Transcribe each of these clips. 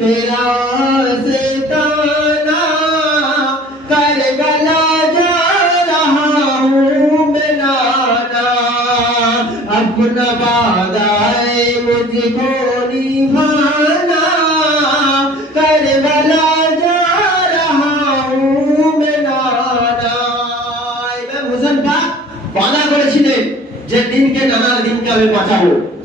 तेरा सिताना कर गला जा रहा हूँ मिलाना अपना वादा मुझको निभाना कर गला जा रहा हूँ मिलाना এবার হোসেন পাক বাধা করেছিলেন যে দিনকে নানার দিনকে আমি বাঁচাবো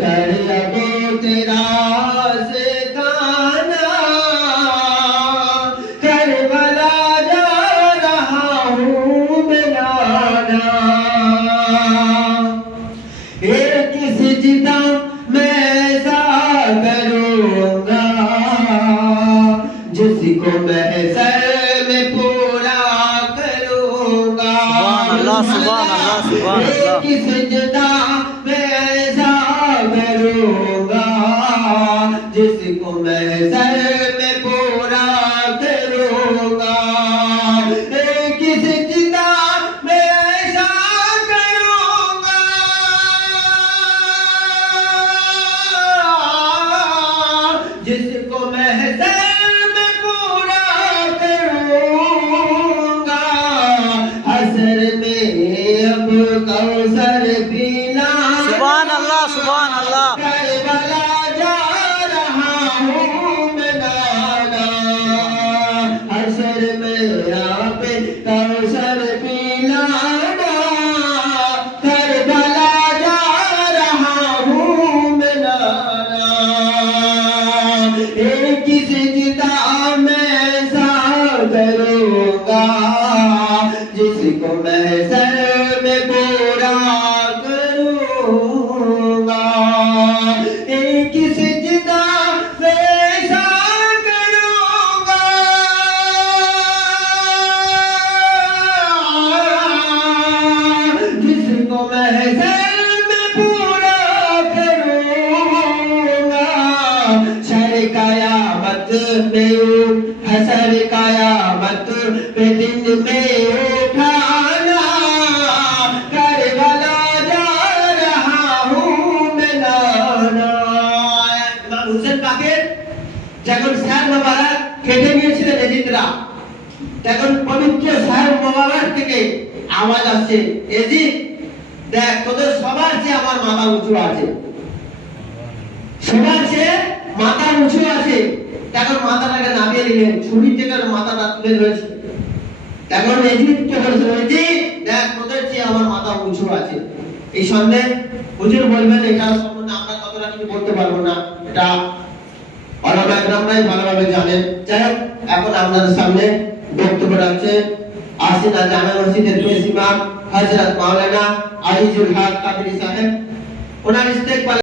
کر لبوں تیرا سکھانا کربلا جا رہا ہوں بلانا ایک سجدہ میں سا کروں گا۔ جس کو میں سر میں پورا کروں گا۔ ایک سجدہ میں करूँगा जिसको मैं सर தேக்கி कयामत में हसर कयामत पे दिन में उठाना करबला जा रहा हूँ मैं नाना ইমাম হোসেন পাকের যখন স্যার মোবারক কেটে নিয়েছিলেন এজিদরা তখন পবিত্র স্যার মোবারক থেকে আওয়াজ আসছে এজিদ দেখ তোদের সবার চেয়ে আমার মাথা উঁচু আছে সবার চেয়ে মাথা উঁচু আছে তখন মাথাটাকে নামিয়ে নিলেন। ছুরি থেকে মাথাটা তুলে ধরেছে। এজিদ দেখ তোদের চেয়ে আমার মাথা উঁচু আছে? এই সন্দেহ হুজুর বলবেন, এটা সম্বন্ধে আমরা কিছু বলতে পারব না। এটা ভালোভাবে জানেন। যাই হোক, এখন আপনাদের সামনে বক্তব্য রাখছে আসিনা জামে মসজিদের পেশ ইমাম হযরত মাওলানা আজিজুল হক সাহেব। ওনার ইস্তেকবাল